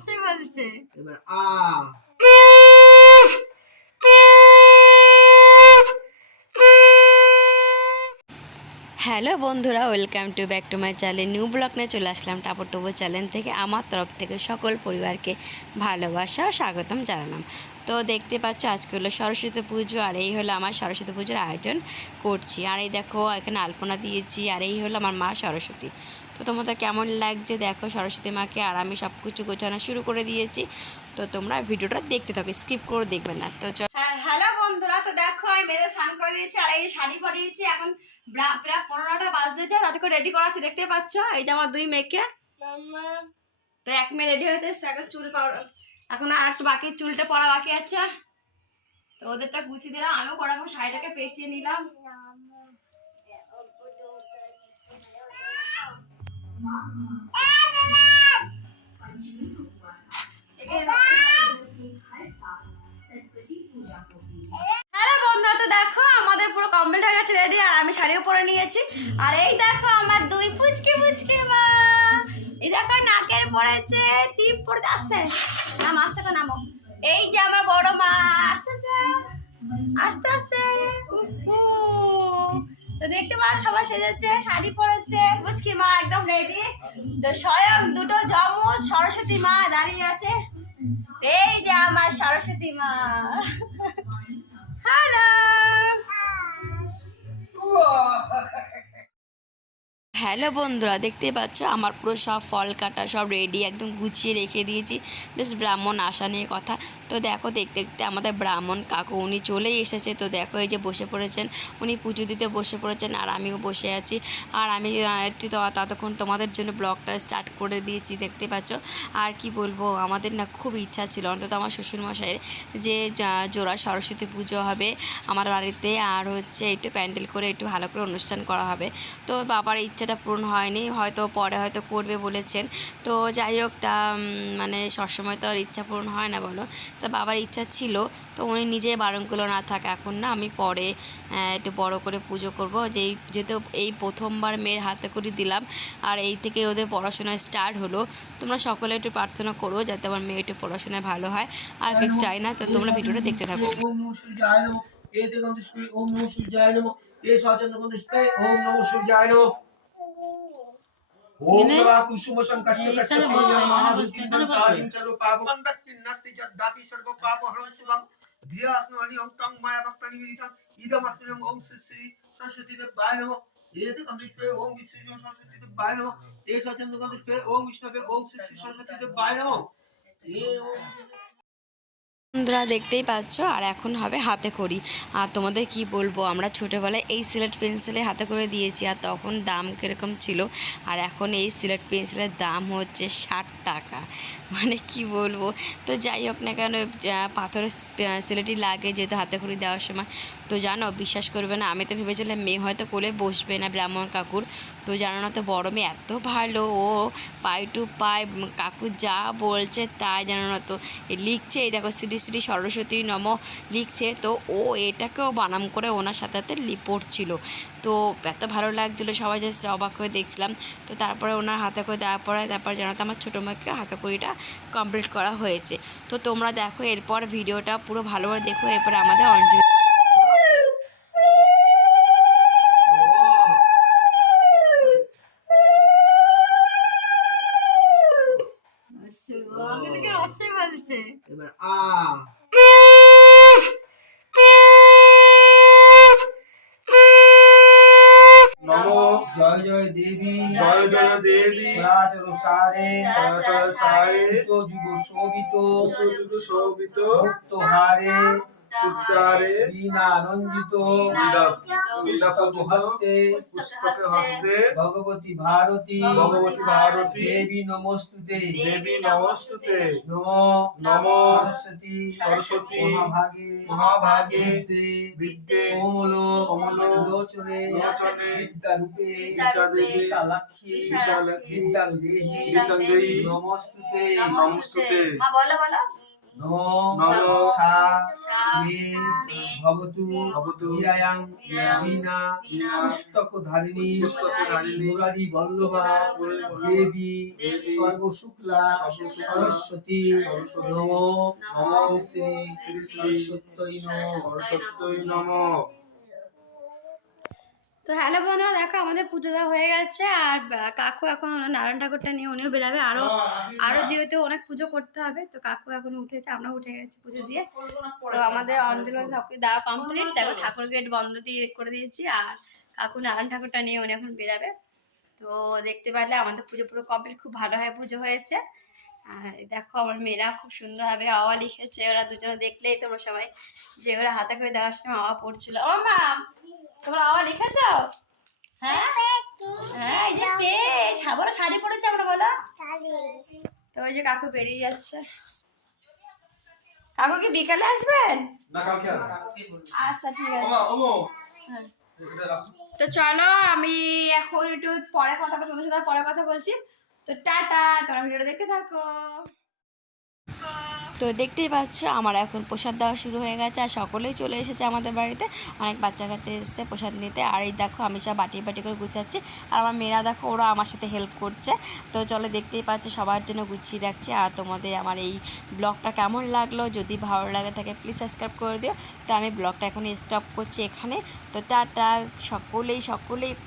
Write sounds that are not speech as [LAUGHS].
অবশ্যই বলছে। এবার আ। হ্যালো বন্ধুরা, welcome to back to my channel. New blog নিয়ে চলে আসলাম টাপর টুবো চ্যানেল থেকে। আমার তরফ থেকে সকল পরিবারকে ভালোবাসা ও স্বাগতম জানালাম। তো দেখতে পাচ্ছ, আজকে হলো সরস্বতী পুজো, আর এই হলো আমার সরস্বতী পুজোর আয়োজন করছি। আর এই দেখো, এখানে আলপনা দিয়েছি, আর এই হলো আমার মা সরস্বতী। তো তোমাদের কেমন লাগছে দেখো সরস্বতী মাকে, আর আমি সব কিছু গোছানো শুরু করে দিয়েছি। তো তোমরা ভিডিওটা দেখতে থাকো, স্কিপ করে দেখবে না। তো চলো হ্যাঁ হ্যালো বন্ধুরা তো দেখো আমি মেয়েদের স্নান করে দিয়েছি আর এই যে শাড়ি পরিয়েছি এখন প্রায় পনেরোটা বাজতেছে তাদেরকে রেডি করা আছে দেখতে পাচ্ছ? এই যে আমার দুই মেয়েকে। তো এক মেয়ে রেডি হয়েছে এখন চুল এখন আর বাকি চুলটা পড়া বাকি আছে। তো ওদেরটা গুছিয়ে দিলাম আমিও করাবো শাড়িটাকে পেঁচিয়ে নিলাম। হ্যালো বন্ধুরা তো দেখো পুরো কমপ্লিট হয়ে গেছে রেডি আর আমি শাড়িও পরে নিয়েছি। আর এই দেখো আমার দুই পুচকি পুচকি মা। এই দেখো নাকের পড়েছে টিপ পড়তে আসতে, নাম, আসতে তো নামো। এই যে আমার বড় মা, আসতেছে। আস্তে আস্তে। তো দেখতে পাচ্ছ, সবাই সেজেছে, শাড়ি পরেছে। পুচকি মা একদম রেডি তো স্বয়ং দুটো জমজ সরস্বতী মা দাঁড়িয়ে আছে। এই যে আমার সরস্বতী মা। হ্যালো 哇 [LAUGHS] 哈 হ্যালো বন্ধুরা দেখতে পাচ্ছ? আমার পুরো সব ফল কাটা, সব রেডি একদম গুছিয়ে রেখে দিয়েছি। জাস্ট ব্রাহ্মণ আসা নিয়ে কথা। তো দেখো, দেখতে দেখতে আমাদের ব্রাহ্মণ কাকু উনি চলেই এসেছে। তো দেখো, এই যে বসে পড়েছেন। উনি পুজো দিতে বসে পড়েছেন আর আমিও বসে আছি। আর আমি একটু ততক্ষণ তোমাদের জন্য ব্লগটা স্টার্ট করে দিয়েছি, দেখতে পাচ্ছ? আর কি বলব, আমাদের না খুব ইচ্ছা ছিল, অন্তত আমার শ্বশুরমশাইয়ের যে জোড়া সরস্বতী পুজো হবে আমার বাড়িতে। আর হচ্ছে একটু প্যান্ডেল করে একটু ভালো করে অনুষ্ঠান করা হবে। তো বাবার ইচ্ছাটা পূরণ হয়নি, হয়তো পরে হয়তো করবে বলেছেন। তো যাই হোক, তা মানে সবসময় তো আর ইচ্ছা পূরণ হয় না বলো। তা বাবার ইচ্ছা ছিল, তো উনি নিজে বারণ করল না থাকে, এখন না আমি পরে একটু বড় করে পুজো করব। যেই, যেহেতু এই প্রথমবার মেয়ের হাতে করে দিলাম, আর এই থেকে ওদের পড়াশোনা স্টার্ট হলো, তোমরা সকলে একটু প্রার্থনা করো যাতে আমার মেয়ে একটু পড়াশোনায় ভালো হয়। আর কিছু চাই না, তো তোমরা ভিডিওটা দেখতে থাকো। এ সচন্দ্র ওম নমঃ সূর্যায় নমঃ। ওম নমঃ কুসুম সংকস্য কস্য পূর্ণ মহাভূতি তারিম চলো পাপ বন্দক্তি নাস্তি যদ্দাপি সর্ব পাপ হরণ শুভম ধিয়াস্মরণি ওম তং মায়া ভক্তানি श्री সরস্বতী দেবায় নমঃ। এতে গন্ধপুষ্পে ওম বিষ্ণু সরস্বতী দেবায় নমঃ। এ সচন্দ্র গন্ধপুষ্পে ওম বিষ্ণুবে ওম শ্রী শ্রী সরস্বতী দেবায় নমঃ। এ ওম বন্ধুরা দেখতেই পাচ্ছ, আর এখন হবে হাতে করি আর তোমাদের কি বলব, আমরা ছোটোবেলায় এই সিলেট পেন্সিলে হাতে করে দিয়েছি, আর তখন দাম কীরকম ছিল? আর এখন এই সিলেট পেন্সিলের দাম হচ্ছে ষাট টাকা। মানে কি বলব? তো যাই হোক না কেন পাথরের সিলেটই লাগে যেহেতু হাতে খড়ি দেওয়ার সময়। তো জানো, বিশ্বাস করবে না, আমি তো ভেবেছিলাম মেয়ে হয়তো কোলে বসবে না ব্রাহ্মণ কাকুর। তো জানো না তো বড় মেয়ে এত ভালো, ও পাই টু পাই কাকু যা বলছে তাই জানো না তো। লিখছে, এই দেখো শ্রী শ্রী সরস্বতী নম লিখছে। তো ও এটাকেও বানাম করে ওনার সাথে সাথে পড়ছিল। তো এত ভালো লাগছিল, সবাই জাস্ট অবাক হয়ে দেখছিলাম। তো তারপরে ওনার হাতে করে দেওয়ার পরে, তারপর জানো তো আমার ছোটো মেয়েকে হাতে করিটা কমপ্লিট করা হয়েছে। তো তোমরা দেখো, এরপর ভিডিওটা পুরো ভালোভাবে দেখো, এরপরে আমাদের অঞ্জলি বলছে এবার আ। জয় জয় দেবী। জয় জয় দেবী। চরাচর সারে চরাচর সারে যুগ শোভিত যুগ শোভিত মুক্ত হারে বীণা রঞ্জিত হস্তে পুস্তকে হস্তে ভগবতী ভারতী ভগবতী ভারতী দেবী নমস্তুতে দেবী নমস্তুতে নম নম সরস্বতী সরস্বতী মহাভাগে মহাভাগে বিদ্যে কোমল কোমল লোচনে লোচনে বিদ্যারূপে বিদ্যারূপে বিশালাক্ষী বিশালাক্ষী বিদ্যাং দেহি বিদ্যাং দেহি নমস্তুতে নমস্তুতে মা বলো বলো নম সা মে ভবতু ভবতু ধিয়ায়াং ধিয়ায়াং বীণা বীণা পুস্তক ধারিণী মুরারি বল্লভা দেবী সর্বশুক্লা সর্বশুক্লা সরস্বতী নম শ্রী শ্রী সরস্বতী নম সরস্বতী নম তো হ্যালো বন্ধুরা দেখো আমাদের পুজো দেওয়া হয়ে গেছে আর কাকু এখন নারায়ণ ঠাকুরটা নিয়ে উনিও বেরাবে। আরও আরও যেহেতু অনেক পুজো করতে হবে তো কাকু এখন উঠেছে আমরা উঠে গেছি পুজো দিয়ে। তো আমাদের অঞ্জলি সব কিছু দেওয়া কমপ্লিট তারপর ঠাকুর গেট বন্ধ দিয়ে করে দিয়েছি আর কাকু নারায়ণ ঠাকুরটা নিয়ে উনি এখন বেরাবে। তো দেখতে পারলে আমাদের পুজো পুরো কমপ্লিট খুব ভালো হয় পুজো হয়েছে। আর দেখো আমার মেয়েরা খুব সুন্দরভাবে আওয়া লিখেছে। ওরা দুজনে দেখলেই তোমরা সবাই যে ওরা হাতে করে দেওয়ার সময় আওয়া পড়ছিল। ও মা তোমরা আওয়া লিখেছ? হ্যাঁ? হ্যাঁ এই যে সাবর শাড়ি পরেছে আমরা বলো। তো ওই যে কাকু বেরিয়ে যাচ্ছে। কাকু কি বিকালে আসবেন? আচ্ছা ঠিক আছে। হ্যাঁ। তো চলো আমি এখন একটু পরে কথা বলছি তোমাদের সাথে পরে কথা বলছি। তো টাটা দেখতে থাকো। তো দেখতেই পাচ্ছ, আমার এখন প্রসাদ দেওয়া শুরু হয়ে গেছে আর সকলেই চলে এসেছে আমাদের বাড়িতে। অনেক বাচ্চা কাচ্চা এসেছে প্রসাদ নিতে। আর এই দেখো, আমি সব বাটি বাটি করে গুছাচ্ছি। আর আমার মেয়েরা দেখো, ওরা আমার সাথে হেল্প করছে। তো চলো দেখতেই পাচ্ছ, সবার জন্য গুছিয়ে রাখছি। আর তোমাদের আমার এই ব্লগটা কেমন লাগল? যদি ভালো লাগে থাকে প্লিজ সাবস্ক্রাইব করে দিও। তো আমি ব্লগটা এখন স্টপ করছি এখানে। তো টাটা, সকলেই সকলেই